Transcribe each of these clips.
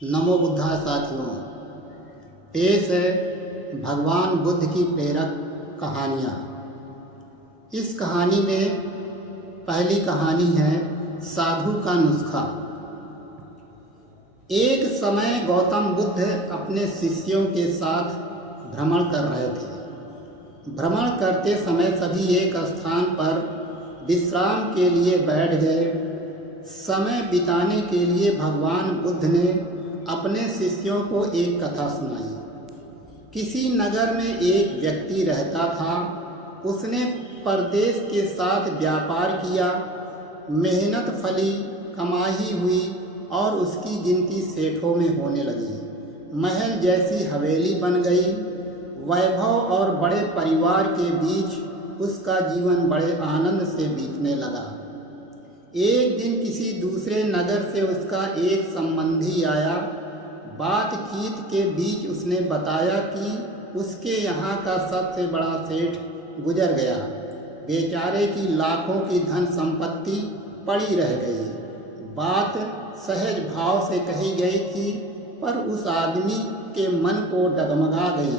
नमो बुद्धाय साथियों। पेश है भगवान बुद्ध की प्रेरक कहानियाँ। इस कहानी में पहली कहानी है साधु का नुस्खा। एक समय गौतम बुद्ध अपने शिष्यों के साथ भ्रमण कर रहे थे। भ्रमण करते समय सभी एक स्थान पर विश्राम के लिए बैठ गए। समय बिताने के लिए भगवान बुद्ध ने अपने शिष्यों को एक कथा सुनाई। किसी नगर में एक व्यक्ति रहता था। उसने परदेश के साथ व्यापार किया। मेहनत फली, कमाई हुई और उसकी गिनती सेठों में होने लगी। महल जैसी हवेली बन गई। वैभव और बड़े परिवार के बीच उसका जीवन बड़े आनंद से बीतने लगा। एक दिन किसी दूसरे नगर से उसका एक संबंधी आया। बातचीत के बीच उसने बताया कि उसके यहाँ का सबसे बड़ा सेठ गुजर गया। बेचारे की लाखों की धन संपत्ति पड़ी रह गई। बात सहज भाव से कही गई थी, पर उस आदमी के मन को डगमगा गई।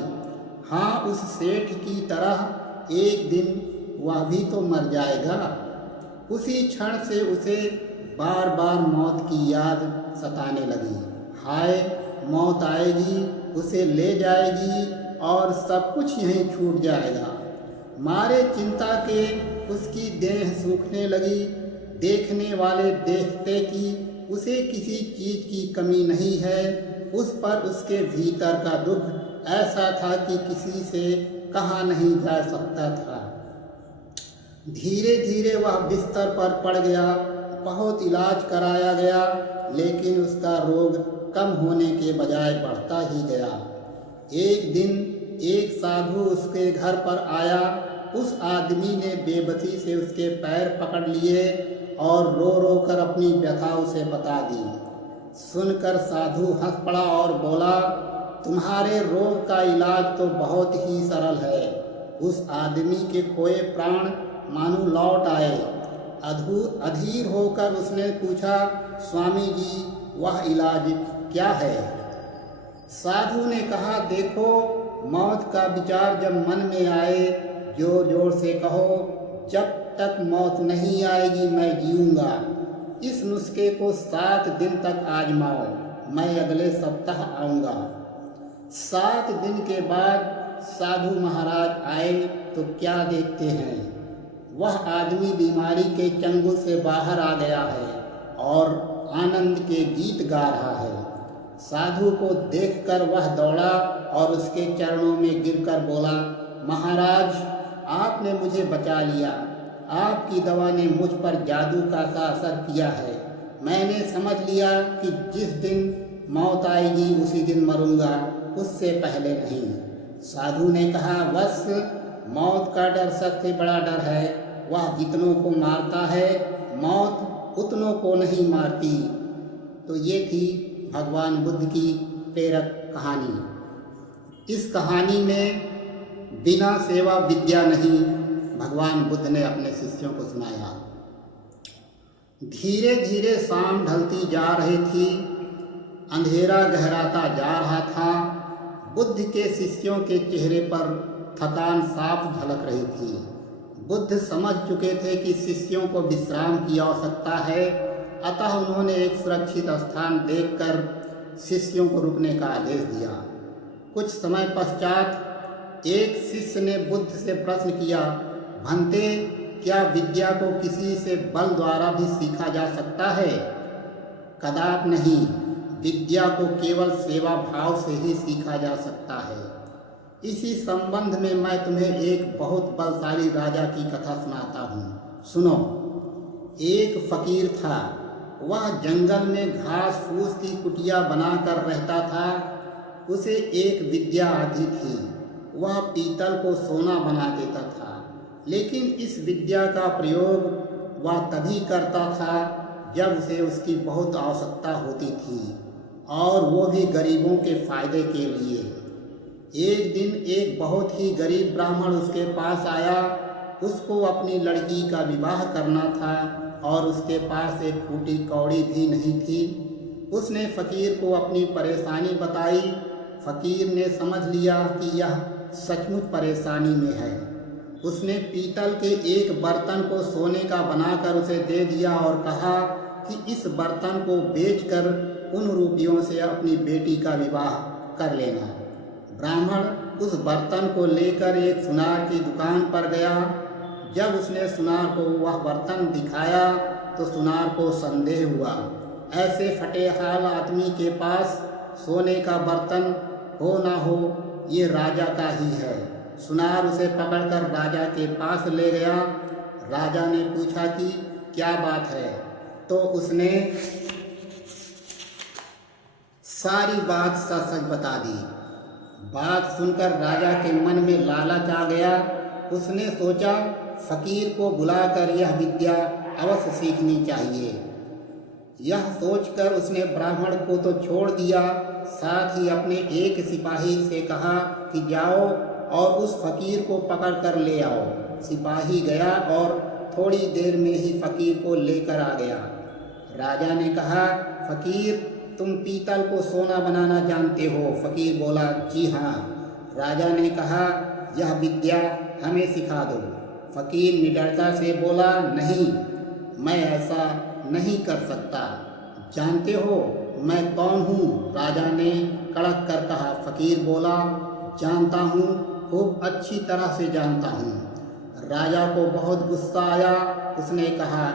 हाँ, उस सेठ की तरह एक दिन वह भी तो मर जाएगा। उसी क्षण से उसे बार बार मौत की याद सताने लगी। हाय, मौत आएगी, उसे ले जाएगी और सब कुछ यहीं छूट जाएगा। मारे चिंता के उसकी देह सूखने लगी। देखने वाले देखते कि उसे किसी चीज़ की कमी नहीं है। उस पर उसके भीतर का दुख ऐसा था कि किसी से कहा नहीं जा सकता था। धीरे धीरे वह बिस्तर पर पड़ गया। बहुत इलाज कराया गया, लेकिन उसका रोग कम होने के बजाय बढ़ता ही गया। एक दिन एक साधु उसके घर पर आया। उस आदमी ने बेबसी से उसके पैर पकड़ लिए और रो रो कर अपनी व्यथा उसे बता दी। सुनकर साधु हंस पड़ा और बोला, तुम्हारे रोग का इलाज तो बहुत ही सरल है। उस आदमी के खोए प्राण मानो लौट आए। अधीर होकर उसने पूछा, स्वामी जी, वह इलाज क्या है? साधु ने कहा, देखो, मौत का विचार जब मन में आए, जोर जोर से कहो, जब तक मौत नहीं आएगी मैं जीऊँगा। इस नुस्खे को 7 दिन तक आजमाओ। मैं अगले सप्ताह आऊँगा। 7 दिन के बाद साधु महाराज आए तो क्या देखते हैं, वह आदमी बीमारी के चंगुल से बाहर आ गया है और आनंद के गीत गा रहा है। साधु को देखकर वह दौड़ा और उसके चरणों में गिरकर बोला, महाराज, आपने मुझे बचा लिया। आपकी दवा ने मुझ पर जादू का सा असर किया है। मैंने समझ लिया कि जिस दिन मौत आएगी उसी दिन मरूंगा, उससे पहले नहीं। साधु ने कहा, बस, मौत का डर सबसे बड़ा डर है। वह जितनों को मारता है, मौत उतनों को नहीं मारती। तो ये थी भगवान बुद्ध की प्रेरक कहानी। इस कहानी में बिना सेवा विद्या नहीं, भगवान बुद्ध ने अपने शिष्यों को सुनाया। धीरे धीरे शाम ढलती जा रही थी। अंधेरा गहराता जा रहा था। बुद्ध के शिष्यों के चेहरे पर थकान साफ झलक रही थी। बुद्ध समझ चुके थे कि शिष्यों को विश्राम की आवश्यकता है, अतः उन्होंने एक सुरक्षित स्थान देखकर शिष्यों को रुकने का आदेश दिया। कुछ समय पश्चात एक शिष्य ने बुद्ध से प्रश्न किया, भंते, क्या विद्या को किसी से बल द्वारा भी सीखा जा सकता है? कदापि नहीं। विद्या को केवल सेवा भाव से ही सीखा जा सकता है। इसी संबंध में मैं तुम्हें एक बहुत बलशाली राजा की कथा सुनाता हूँ। सुनो। एक फकीर था। वह जंगल में घास फूस की कुटिया बनाकर रहता था। उसे एक विद्या आती थी। वह पीतल को सोना बना देता था, लेकिन इस विद्या का प्रयोग वह तभी करता था जब उसे उसकी बहुत आवश्यकता होती थी, और वो भी गरीबों के फायदे के लिए। एक दिन एक बहुत ही गरीब ब्राह्मण उसके पास आया। उसको अपनी लड़की का विवाह करना था और उसके पास एक फूटी कौड़ी भी नहीं थी। उसने फ़कीर को अपनी परेशानी बताई। फ़कीर ने समझ लिया कि यह सचमुच परेशानी में है। उसने पीतल के एक बर्तन को सोने का बनाकर उसे दे दिया और कहा कि इस बर्तन को बेचकर उन रुपयों से अपनी बेटी का विवाह कर लेना। ब्राह्मण उस बर्तन को लेकर एक सुनार की दुकान पर गया। जब उसने सुनार को वह बर्तन दिखाया तो सुनार को संदेह हुआ, ऐसे फटे हाल आदमी के पास सोने का बर्तन हो ना हो, ये राजा का ही है। सुनार उसे पकड़कर राजा के पास ले गया। राजा ने पूछा कि क्या बात है, तो उसने सारी बात सच बता दी। बात सुनकर राजा के मन में लालच आ गया। उसने सोचा फ़कीर को बुलाकर यह विद्या अवश्य सीखनी चाहिए। यह सोचकर उसने ब्राह्मण को तो छोड़ दिया, साथ ही अपने एक सिपाही से कहा कि जाओ और उस फ़कीर को पकड़ कर ले आओ। सिपाही गया और थोड़ी देर में ही फ़कीर को लेकर आ गया। राजा ने कहा, फ़कीर तुम पीतल को सोना बनाना जानते हो? फ़कीर बोला, जी हाँ। राजा ने कहा, यह विद्या हमें सिखा दो। फ़कीर निडरता से बोला, नहीं, मैं ऐसा नहीं कर सकता। जानते हो मैं कौन हूँ? राजा ने कड़क कर कहा। फ़कीर बोला, जानता हूँ, खूब अच्छी तरह से जानता हूँ। राजा को बहुत गुस्सा आया। उसने कहा,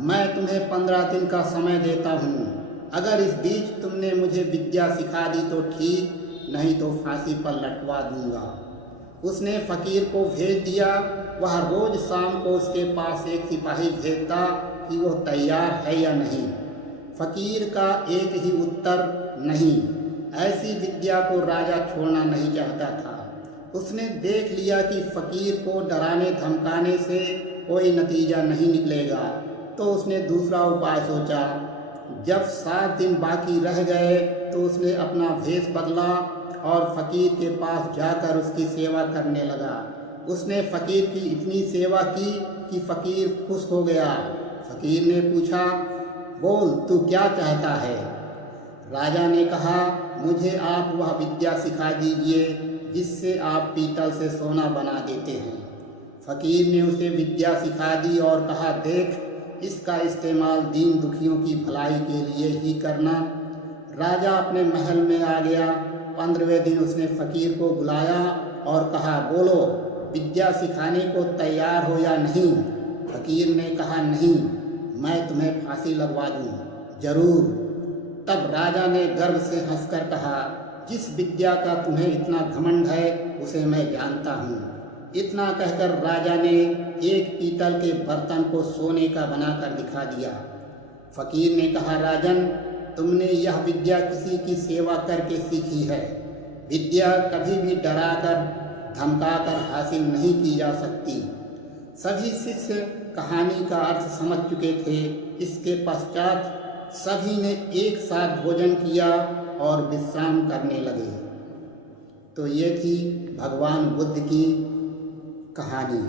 मैं तुम्हें 15 दिन का समय देता हूँ। अगर इस बीच तुमने मुझे विद्या सिखा दी तो ठीक, नहीं तो फांसी पर लटवा दूंगा। उसने फ़कीर को भेज दिया। वह रोज़ शाम को उसके पास एक सिपाही भेजता कि वो तैयार है या नहीं। फ़कीर का एक ही उत्तर, नहीं। ऐसी विद्या को राजा छोड़ना नहीं चाहता था। उसने देख लिया कि फ़कीर को डराने धमकाने से कोई नतीजा नहीं निकलेगा, तो उसने दूसरा उपाय सोचा। जब 7 दिन बाकी रह गए तो उसने अपना भेष बदला और फ़कीर के पास जाकर उसकी सेवा करने लगा। उसने फ़कीर की इतनी सेवा की कि फ़कीर खुश हो गया। फ़कीर ने पूछा, बोल तू क्या चाहता है? राजा ने कहा, मुझे आप वह विद्या सिखा दीजिए जिससे आप पीतल से सोना बना देते हैं। फ़कीर ने उसे विद्या सिखा दी और कहा, देख, इसका इस्तेमाल दीन दुखियों की भलाई के लिए ही करना। राजा अपने महल में आ गया। 15वें दिन उसने फ़कीर को बुलाया और कहा, बोलो, विद्या सिखाने को तैयार हो या नहीं? फ़कीर ने कहा, नहीं, मैं तुम्हें फांसी लगवा दूँ। ज़रूर। तब राजा ने गर्व से हंसकर कहा, जिस विद्या का तुम्हें इतना घमंड है उसे मैं जानता हूँ। इतना कहकर राजा ने एक पीतल के बर्तन को सोने का बनाकर दिखा दिया। फ़कीर ने कहा, राजन, तुमने यह विद्या किसी की सेवा करके सीखी है। विद्या कभी भी डराकर धमकाकर हासिल नहीं की जा सकती। सभी शिष्य कहानी का अर्थ समझ चुके थे। इसके पश्चात सभी ने एक साथ भोजन किया और विश्राम करने लगे। तो ये थी भगवान बुद्ध की कहानी।